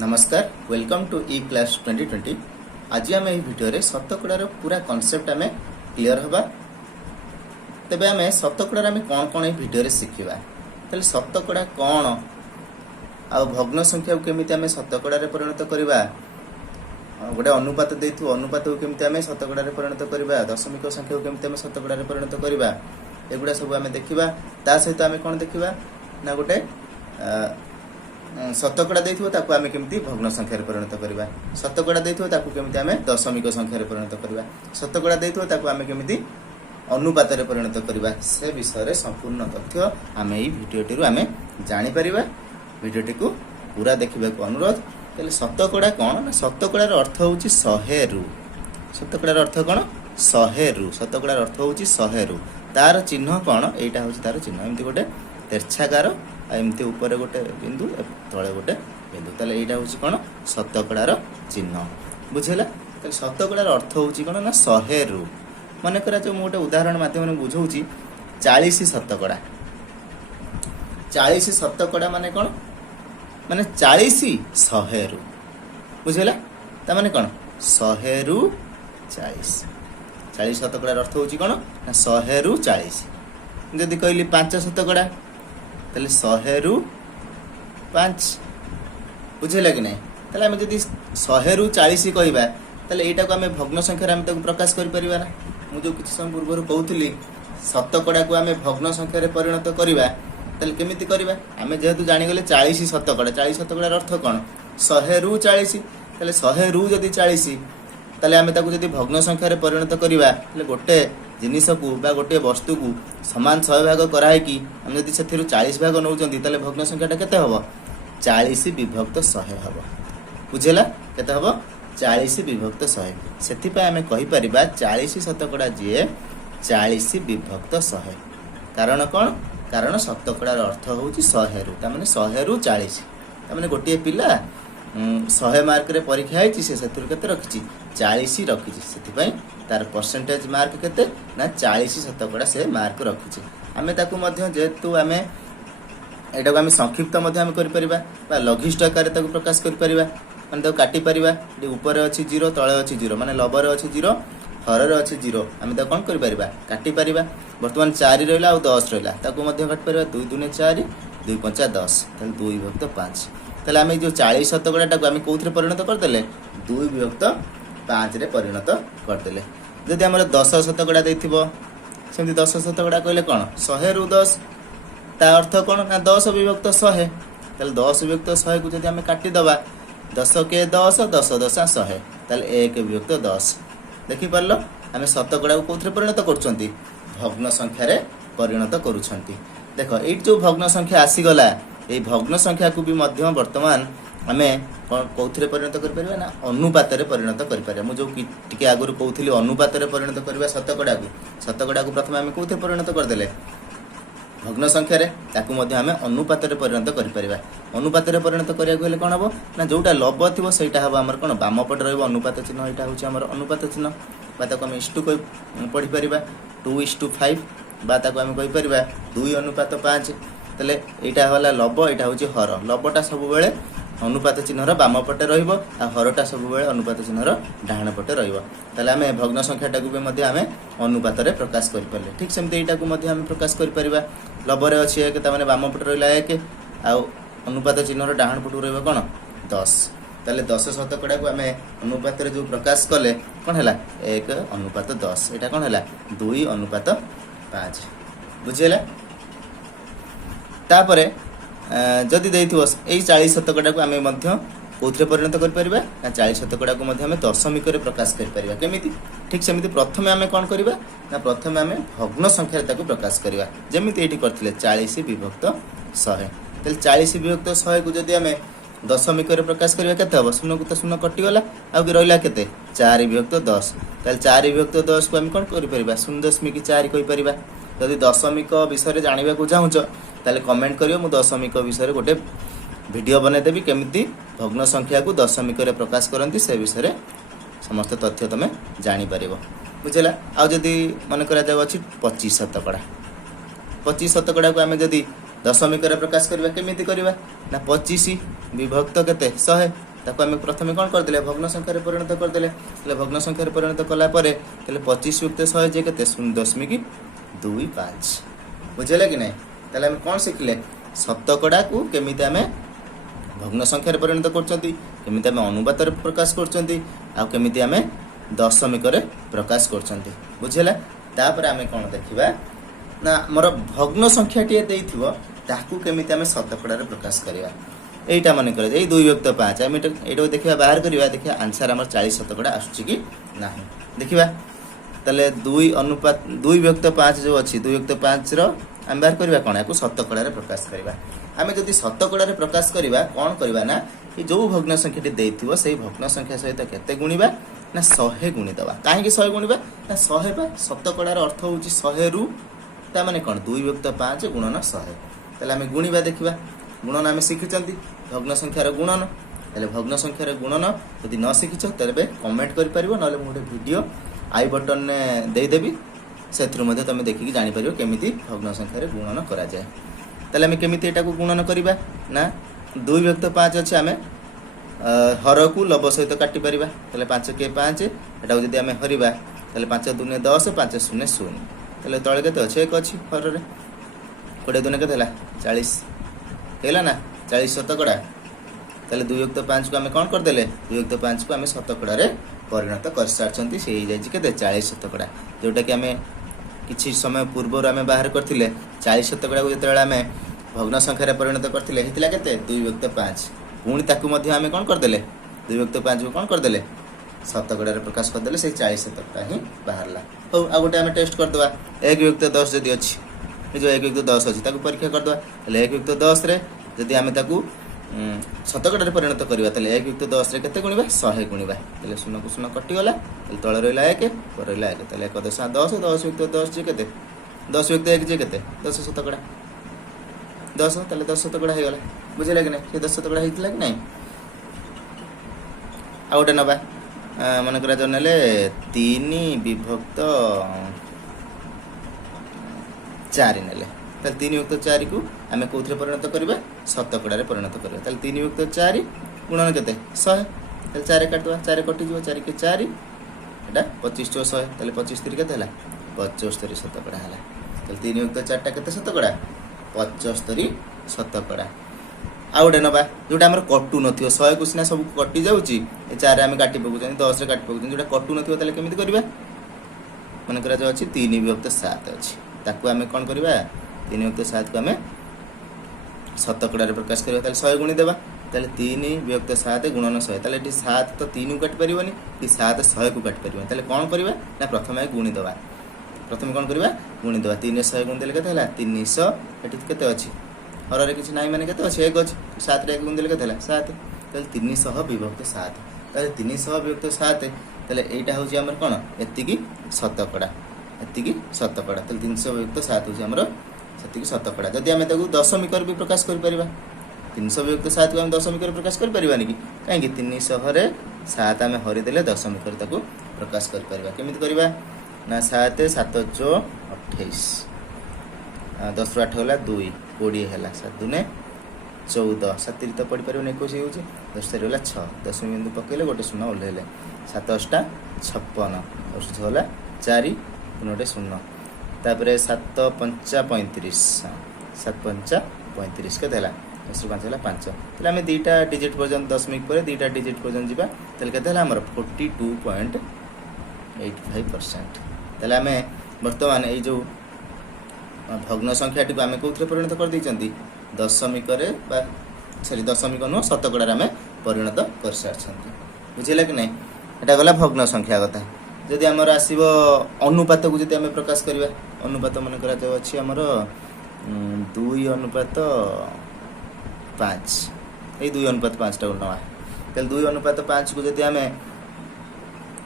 नमस्कार welcome to E class 2020। आज आम भिडियो शतकड़ार पूरा कॉन्सेप्ट आम क्लियर हवा। तेबे आम शतकड़ार आम कौन कौन भिडियो शिखा तेल शतकड़ा कौन आ भग्न संख्या केमी आम शतकड़ार परिणत करवा गोटे अनुपात देथु अनुपात को केमी आम शतकड़ार परिणत करवा दशमिक संख्या को केमी आम शतकड़ार परिणत करवा एगुड़ा सब आम देखा। ता सहित आम कौन देखा ना गोटे शतकड़ा देथिबो ताकू आमे केमती भग्न संख्या रे परिणत करबा शतकड़ा देथिबो ताकू केमती आमे दशमिक संख्या रे परिणत करबा शतकड़ा देथिबो ताकू आमे केमती अनुपात रे परिणत करबा से विषय रे संपूर्ण तथ्य आमे ई भिडियोटी रु आमे जानि परिबा। भिडियोटी को पूरा देखिबा को अनुरोध। तले शतकड़ा कोन ना शतकड़ा रो अर्थ होउची 100 रु शतकड़ा रो अर्थ कोन 100 रु शतकड़ा रो अर्थ होउची 100 रु तार चिन्ह कोन एटा होउची तार चिन्ह एमती गोटे तेरछाकार एमती ऊपर गोटे बिंदु तले गोटे बिंदु ताले एटा होउची कोन शतकड़ार चिन्ह बुझेला। ताले शतकड़ार अर्थ होउची कोन ना 100 रु माने करा जो मोटे उदाहरण माध्यम रे बुझौची 40 शतकड़ा 40 शतकड़ा माने कोन माने 40 100 रु बुझेला ता माने कोन 100 रु 40 40 शतकड़ार अर्थ होउची कोन ना 100 रु 40 जदि कहली 5 शतकड़ा ताले 100 रु 5 बुझेला कि नहीं ताले हम जदि 100 रु 40 कहबा ताले एटा को हमें भग्न संख्या रे हम ताको प्रकाश करि परिबा ना। मु जो किछ समय पूर्व कहउतली शतकड़ा को हमें भग्न संख्या रे परिणत करबा ताले केमिति करबा हमें जेहेतु जानि गले 40 शतकड़ा अर्थ कोन 100 रु 40 ताले 100 रु जदि 40 ताले हमें ताको जदि भग्न संख्या रे परिणत करबा ताले गोटे जिनिस को बा गोटे वस्तु को समान 100 भाग कराए कि हम जदि से 40 भाग नौचंती ताले भग्न संख्याटा केते हबो 40 विभक्त 100 हबो बुझेला केते हबो 40 विभक्त 100 सेति पय हमें कहि परिबा 40 शतकड़ा जे 40 विभक्त 100 कारण कोन कारण शतकड़ार अर्थ होउची 100 रु ता माने 100 रु 40 ता माने गोटे पिला 100 मार्क रे परीक्षा आइची से सेतुर केते रखिची 40 रखिची सेति पय तार परसेंटेज मार्क केते ना 40 शतकड़ा से मार्क रखिची आमे ताकू मध्य जेतु आमे एटा को आमे संक्षिप्त मध्य आमे करि परिबा बा लघिष्ठ आकार ताकू प्रकाश करि परिबा माने ताकू काटि परिबा जे ऊपर अछि 0 तळे अछि 0 माने लबर अछि 0 हर रे अछि 0 आमे ताकू कोन करि परिबा काटि परिबा। वर्तमान 4 रहला आ 10 रहला ताकू मध्य काटि परिबा 2 दूने 4 2 5 10 तले 2 विभक्त 5 तले आमे जो 40 शतकड़ाटा को आमे कोथरे परिणत कर देले 2 विभक्त 5 रे परिणत कर देले। जदि हमर 10 शतकड़ा देथिबो सेमति 10 शतकड़ा कहले कोन 100 रु 10 ता अर्थ कोन ना 10 विभक्त 100 तले 10 विभक्त 100 को जदि हमें काटि दबा 10 के 10 10 10 100 तले 1 विभक्त 10 देखि परलो हमें शतकड़ा को कोथरे परिणत करछंती भग्न संख्या रे परिणत करूछंती। देखो एट जो भग्न संख्या आसी गला ए भग्न संख्या को भी मध्य वर्तमान आमे कौथरे परिणत कर परिबा ना अनुपात रे परिणत कर परिबा। मु जो टिके आगुर कहउथली अनुपात रे परिणत करबा शतकड़ा को प्रथम आमे कोथे परिणत कर देले भग्न संख्या रे ताकू मध्य आमे अनुपात रे परिणत कर परिबा। अनुपात रे परिणत करिया गले कोन हबो ना जोटा लब थिबो सेटा हबो हमर कोन बाम पट रहबो अनुपात चिन्ह एटा होची हमर अनुपात चिन्ह बा ताकू हम इष्टु को पढि परिबा 2:5 बा ताकू हम कहि परिबा 2:5 तले एटा होला लब एटा होची हर लबटा सब बेले अनुपात चिन्हर बाम पटे रहिबो आ हरटा सब बेले अनुपात चिन्हर डाहाण पटे रहिबो तले हमें भग्न संख्याटा को मध्य हमें अनुपात रे प्रकाश करि परले। ठीक सेमते एटा को मध्य हमें प्रकाश करि परिबा लबरे अछि 1 त माने बाम पटे रहिला 1 आ अनुपात चिन्हर डाहाण पटु रहिबो कोन 10 तले 10 शतकड़ा को हमें अनुपात रे जो प्रकाश कले कोन हला 1 अनुपात 10 एटा कोन हला 2 अनुपात 5 बुझेला। तापरे जदि देथिबो एई 40 शतकड़ा को हमें मध्य कोथरे परिणत कर परिबा ना 40 शतकड़ा को मध्य हमें दशमिक रे प्रकाश कर परिबा केमिति ठीक सेमिति प्रथमे हमें कोन करिबा ना प्रथमे हमें भग्न संख्या रे ताको प्रकाश करिबा जेमिति एठी करथिले 40 विभक्त 100 तले 40 विभक्त 100 को जदि हमें दशमिक रे प्रकाश करिबा केते हबो शून्य को तो शून्य कटि गला आ कि रहला केते 4 विभक्त 10 तले 4 विभक्त 10 को हम कोन करि परिबा 0.4 कहि परिबा। जदि दशमिक विषय रे जानिबा को चाहूछ ताले कमेंट करियो मु दशमिक विषय रे गोटे वीडियो बने देबी केमिति भग्न संख्या को दशमिक रे प्रकाश करंती से विषय रे समस्त तथ्य तमे जानि परिबो बुझला। आ जदि मन करा जाव अछि 25 शतकड़ा को हमें जदि दशमिक रे प्रकाश करबा केमिति करबा ନା 25 ବିଭକ୍ତ କେତେ 100 ତାକୁ ଆମେ ପ୍ରଥମେ କ'ଣ କରିଦେଲେ ଭଗ୍ନ ସଂଖ୍ୟାରେ ପରିଣତ କରିଦେଲେ। ତାହେଲେ ଭଗ୍ନ ସଂଖ୍ୟାରେ ପରିଣତ କଲା ପରେ ତାହେଲେ 25 ଯୁକ୍ତ 100 ଯେ କେତେ 0.25 ବୁଝିଲେ କି ନାହିଁ। ତାହେଲେ ଆମେ କ'ଣ ଶିଖିଲେ ଶତକଡ଼ାକୁ କେମିତି ଆମେ ଭଗ୍ନ ସଂଖ୍ୟାରେ ପରିଣତ କରୁଛନ୍ତି, କେମିତି ଆମେ ଅନୁପାତରେ ପ୍ରକାଶ କରୁଛନ୍ତି, ଆଉ କେମିତି ଆମେ ଦଶମିକରେ ପ୍ରକାଶ କରୁଛନ୍ତି ବୁଝିଲା। ତାପରେ ଆମେ କ'ଣ ଦେଖିବା ନା ଆମର ଭଗ୍ନ ସଂଖ୍ୟାଟିଏ ଦେଇଥିବ ତାକୁ କେମିତି ଆମେ ଶତକଡ଼ାରେ ପ୍ରକାଶ କରିବା। এইটা মনে করে এই 2/5 আমি এটাও দেখিবা বাহার করিবা দেখিবা আনসার আমার 40 শতকড়া আসুচি কি না দেখিবা। তাহলে 2/5 যে আছে 2/5 র আমি বাহার করিবা কোন একু শতকড়ারে প্রকাশ করিবা। আমি যদি শতকড়ারে প্রকাশ করিবা কোন করিবা না এই যে ভগ্ন সংখ্যাটি দেইতিবো সেই ভগ্ন সংখ্যা সহিত কেতে গুণিবা না 100 গুণি দেবা। কাহিকি 100 গুণিবা না 100 বা শতকড়ার অর্থ হচ্ছে 100 রু তা মানে কোন 2/5 গুণন 100। তাহলে আমি গুণিবা দেখিবা গুণন আমি শিখিছন্তি ভগ্ন সংখ্যার গুণন। তাহলে ভগ্ন সংখ্যার গুণন যদি ন শিখিছ তবে কমেন্ট করিপারিব নহলে মু গোটে ভিডিও আই বটন দেইদেবি সেথুর মধ্যে তুমি দেখিকি জানিপারিব কেমিতি ভগ্ন সংখ্যার গুণন করা যায়। তাহলে আমি কেমিতি এটাকে গুণন করিবা না 2/5 আছে আমি হরকু লব সহিত কাটি পারিবা। তাহলে 5 কে 5 এটাকে যদি আমি হরিবা তাহলে 5 2 10 5 0 0 তাহলে তলে কেতে আছে 1 আছে হররে 20 2 কেতে হলা 40 ହେଲା ନା 40 ଶତକଡ଼ା। ତାହେଲେ 2/5 କୁ ଆମେ କ'ଣ କରିଦେଲେ 2/5 କୁ ଆମେ ଶତକଡ଼ାରେ ପରିଣତ କରିସାରିଛନ୍ତି। ସେ ହେଇଯାଇଛି କେତେ 40 ଶତକଡ଼ା ଯେଉଁଟାକି ଆମେ କିଛି ସମୟ ପୂର୍ବରୁ ଆମେ ବାହାର କରିଥିଲେ 40 ଶତକଡ଼ାକୁ ଯେତେବେଳେ ଆମେ ଭଗ୍ନ ସଂଖ୍ୟାରେ ପରିଣତ କରିଥିଲେ ହେଇଥିଲା କେତେ 2/5 ପୁଣି ତାକୁ ମଧ୍ୟ ଆମେ କ'ଣ କରିଦେଲେ 2/5 କୁ କ'ଣ କରିଦେଲେ ଶତକଡ଼ାରେ ପ୍ରକାଶ କରିଦେଲେ ସେଇ 40 ଶତକଡ଼ା ହିଁ ବାହାରିଲା। ହଉ ଆଉ ଗୋଟେ ଆମେ ଟେଷ୍ଟ କରିଦେବା 1/10 ଯଦି ଅଛି जो 1/10 अच्छी परीक्षा करदे 1/10 रे जदि आम शतकड़ा परिणत करवा 1/10 रे केते गुणिबा 100 गुणिबा 0 को 0 कटिगला तले रहा 1 पर रहा 1 1 10 10 10/10 जे केते 10/1 जे केते 10 शतकड़ा 10 10 शतकड़ा हो गला बुझे कि नहीं 10 शतकड़ा होता कि नहीं। आ गोटे नवा मन करा जो नेले 3/4 नेले 3/4 को आम कौन परिणत करवा शतकड़ा परिणत करवा 3/4 गुणन केते 100 4 काटवा 4 कटिज 4 के 4 एटा 25 × 100 25 3 के 75 शतकड़ा है 3/4 टा केते शतकड़ा 75 शतकड़ा। आ गोटे नवा जोटा आम कटु नथियो 100 को सिना सब कटि जाउची 4 आम काटि पकुचन 10 रे काटि पकुचन जोटा कटु नथियो ताले केमिति करबा मन करा जो अछि 3/7 अछि ताकू आम कौन करवा 3/7 को आम शतकड़ा प्रकाश करवा 100 गुणी देवा 3/7 गुणन 100 ये 7 तो 3 को काटि पारिबनी कि 7 100 को काटि पारिबनी ताले कौन करवा ना प्रथम गुणी देवा प्रथम कौन करवा गुणी देवा 3 100 गुणी देले केते हला 300 एठी केते अछि हर रे किछि नाही माने केते अछि 1 अछि 7 रे 1 गुणी देले केते हला 7 ताले 300/7 ताले 300/7 ताले एटा होछि हमर कोन एतिकी शतकड़ा एतिकी शतकड़ा 300/7 होछि हमर सेतिकी शतकड़ा। जदि आमे ताकू दशमिक भी प्रकाश कर परिबा 300/7 को आमे दशमिक प्रकाश कर परिबानी कि काहे कि 300 रे 7 आमे हरि देले दशमिक ताकू प्रकाश कर परिबा केमिति करबा ना 7 7 जो 28 10 ରୁ 8 होला 2 20 होला 7 दुने 14 7 तो पढ़ी पारे 21 होउछि 10 रे होला 6 दशमिक बिंदु पकेले गोटे शून्य ओल्हेले 7 8 56 और 6 होला 4 पुनटे 0 तापरे 7 5 35 7 5 35 के देला 10 5 होला 5 तले हमें दुईटा डिजिट पर्यंत दशमिक पर दुईटा डिजिट पर्यंत जीवा तले केते होला हमर 42.85%। तले हमें वर्तमान ए जो भग्न संख्याटी को आम कौन परिणत कर देइचंती दशमिक रे बा सॉरी दशमिक नु शतकड़ा रे आम परिणत कर सारछंती बुझिला कि नहीं। एटा गला भग्न संख्या कथा जदि आमर आसीबो अनुपात को जदि आम प्रकाश करबा अनुपात मन करा जो अछि हमर 2/5 ए 2/5 टा नवा तले 2/5 को जदि आम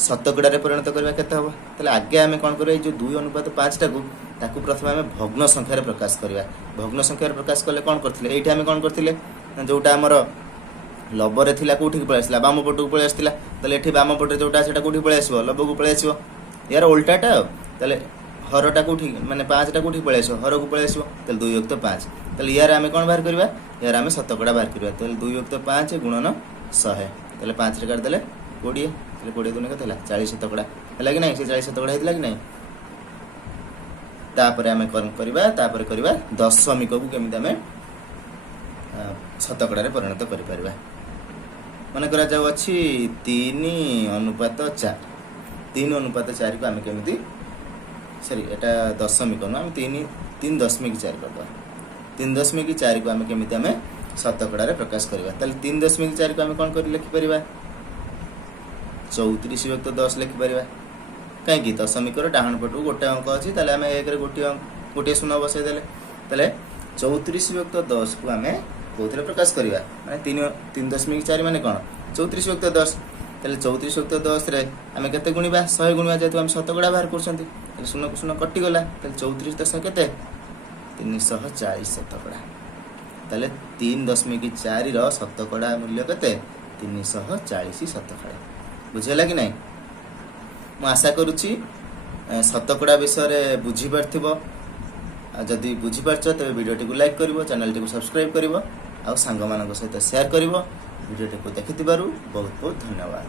शतकड़ा रे परिणत करबा केते हबो तले आगे आम कोन करबा ए जो 2/5 टा को ताकू प्रथम आम भग्न संख्या रे प्रकाश करबा भग्न संख्या रे प्रकाश करले कोन करथिले एठी आम कोन करथिले जोटा हमर लबरे थिला कोठी पळे आसला बाम पटू पळे आसतिला तले एठी बाम पटे जोटा सेटा कोठी पळे आसीबो लब को पळे आसीबो यार उल्टाटा तले हरटा कोठी माने 5 टा कोठी पळे आसीबो हर को पळे आसीबो तले 2/5 तले তাহলে ইয়াर आम कौन बाहर करवा यार आम शतकड़ा बाहर करवा तो 2 युक्त 5 गुणन 100 ताहले 5 रे काट देले 20 ताहले 20 दुने कत 40 शतकड़ा है कि नहीं से 40 शतकड़ा हेतला कि नहीं तापर आम कौन करवा तापर करवा दशमिक को केमिति आम शतकड़ा रे परिणत करि परबा मन करा जाउ अछि 3:4 3:4 को आम केमिति सॉरी एटा दशमिक न आम 3.4 करबा 3.4 को आम केमिति आम शतकड़ा रे प्रकाश करबा ताले 3.4 को आम कोन करि लिखि परबा 34 युक्त 10 लिखि परबा काहे कि दशमिक रो डाहण पटु गोटे अंक अछि ताले आम एक रे गोटे शून्य बसाई देले ताले 34 युक्त 10 को आम कोथरे प्रकाश करबा माने 3.4 माने कोन 34 युक्त 10 ताले 34 युक्त 10 रे आम केते गुणिबा 100 गुणिबा जेतु आम शतकड़ा बाहर करछंती ताले शून्य को शून्य कटि गला ताले 34 10 केते 340 शतकड़ा ताले 3.4 रो शतकड़ा मूल्य केते 340 शतकड़ा बुझेला कि नहीं मु आशा करूची शतकड़ा विषय रे बुझी पारथिबो जदि बुझी पारछ तबे वीडियो को लाइक करिवो चैनल को सब्सक्राइब करिवो आ सांग मानक सहित शेयर करिवो वीडियो को देखिथिबारु बहुत बहुत धन्यवाद।